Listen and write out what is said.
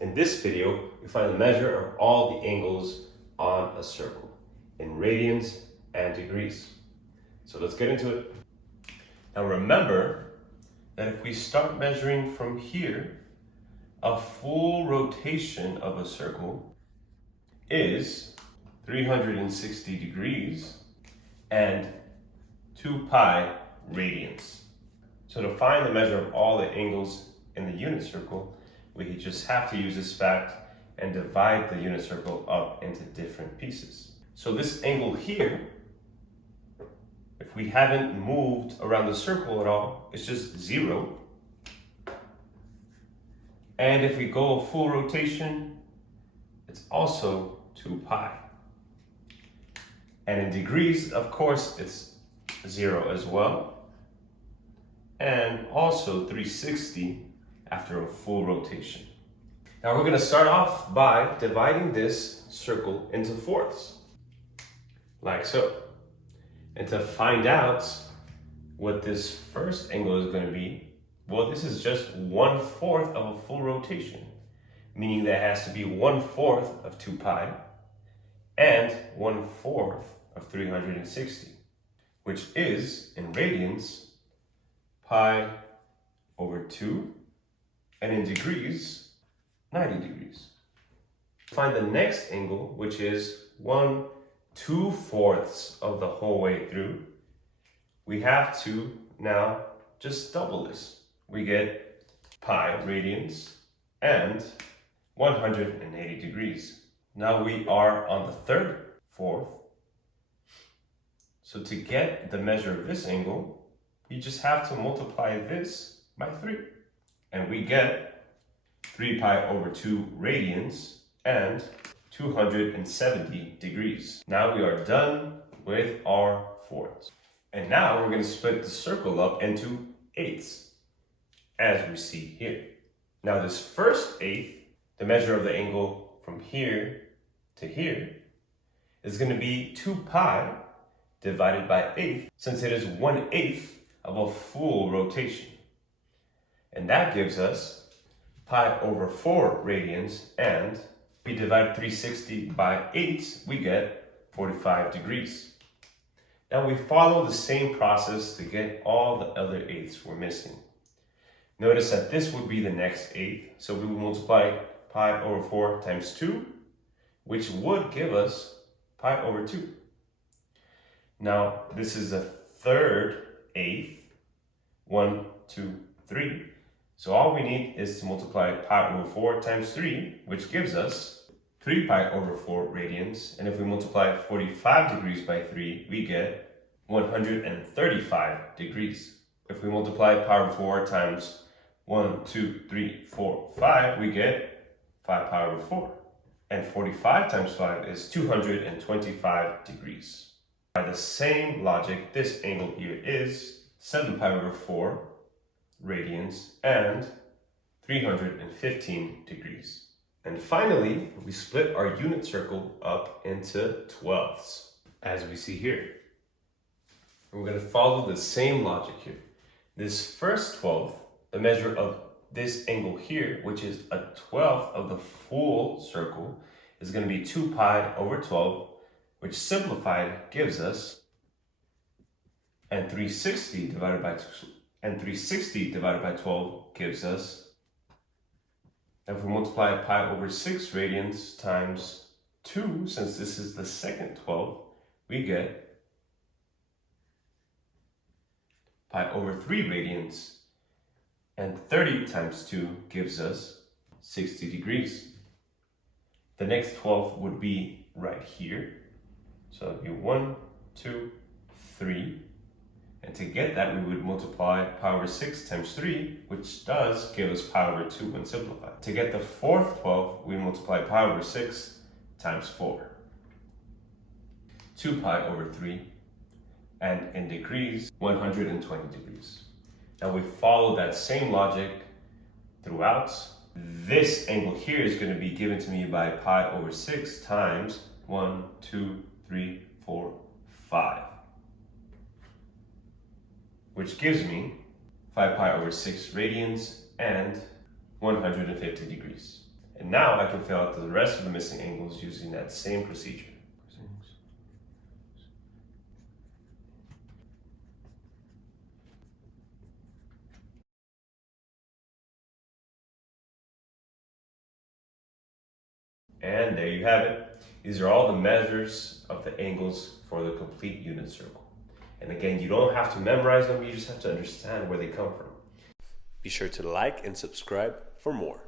In this video, we find the measure of all the angles on a circle in radians and degrees. So let's get into it. Now remember that if we start measuring from here, a full rotation of a circle is 360 degrees and 2 pi radians. So to find the measure of all the angles in the unit circle, we just have to use this fact and divide the unit circle up into different pieces. So this angle here, if we haven't moved around the circle at all, it's just 0. And if we go a full rotation, it's also 2 pi. And in degrees, of course, it's 0 as well. And also 360 after a full rotation. Now we're going to start off by dividing this circle into fourths, like so. And to find out what this first angle is going to be, well, this is just 1/4 of a full rotation, meaning that it has to be 1/4 of 2 pi and 1/4 of 360, which is, in radians, pi over 2, and in degrees, 90 degrees. Find the next angle, which is 1/2 of the whole way through. We have to now just double this. We get pi radians and 180 degrees. Now we are on the third fourth. So to get the measure of this angle, we just have to multiply this by 3. And we get 3 pi over 2 radians and 270 degrees. Now we are done with our fourths. And now we're going to split the circle up into eighths, as we see here. Now this first eighth, the measure of the angle from here to here, is going to be 2 pi divided by 8, since it is 1/8 of a full rotation. And that gives us pi over 4 radians, and we divide 360 by 8, we get 45 degrees. Now we follow the same process to get all the other eighths we're missing. Notice that this would be the next eighth, so we will multiply pi over 4 times 2, which would give us pi over 2. Now this is the third eighth, 1, 2, 3. So all we need is to multiply pi over 4 times 3, which gives us 3 pi over 4 radians. And if we multiply 45 degrees by 3, we get 135 degrees. If we multiply pi over 4 times 1, 2, 3, 4, 5, we get 5 pi over 4. And 45 times 5 is 225 degrees. By the same logic, this angle here is 7 pi over 4 radians and 315 degrees. And finally, we split our unit circle up into 12ths, as we see here. And we're going to follow the same logic here. This first 12th, the measure of this angle here, which is a 12th of the full circle, is going to be 2 pi over 12, which simplified gives us, and 360 divided by 12 gives us, and if we multiply pi over 6 radians times 2, since this is the second 12, we get pi over 3 radians, and 30 times 2 gives us 60 degrees. The next 12 would be right here. So it'd be 1, 2, 3. And to get that, we would multiply pi over 6 times 3, which does give us pi over 2 when simplified. To get the fourth 12, we multiply pi over 6 times 4. 2 pi over 3. And in degrees, 120 degrees. Now we follow that same logic throughout. This angle here is going to be given to me by pi over 6 times 1, 2, 3, 4, 5. Which gives me 5 pi over 6 radians and 150 degrees. And now I can fill out the rest of the missing angles using that same procedure. And there you have it. These are all the measures of the angles for the complete unit circle. And again, you don't have to memorize them, you just have to understand where they come from. Be sure to like and subscribe for more.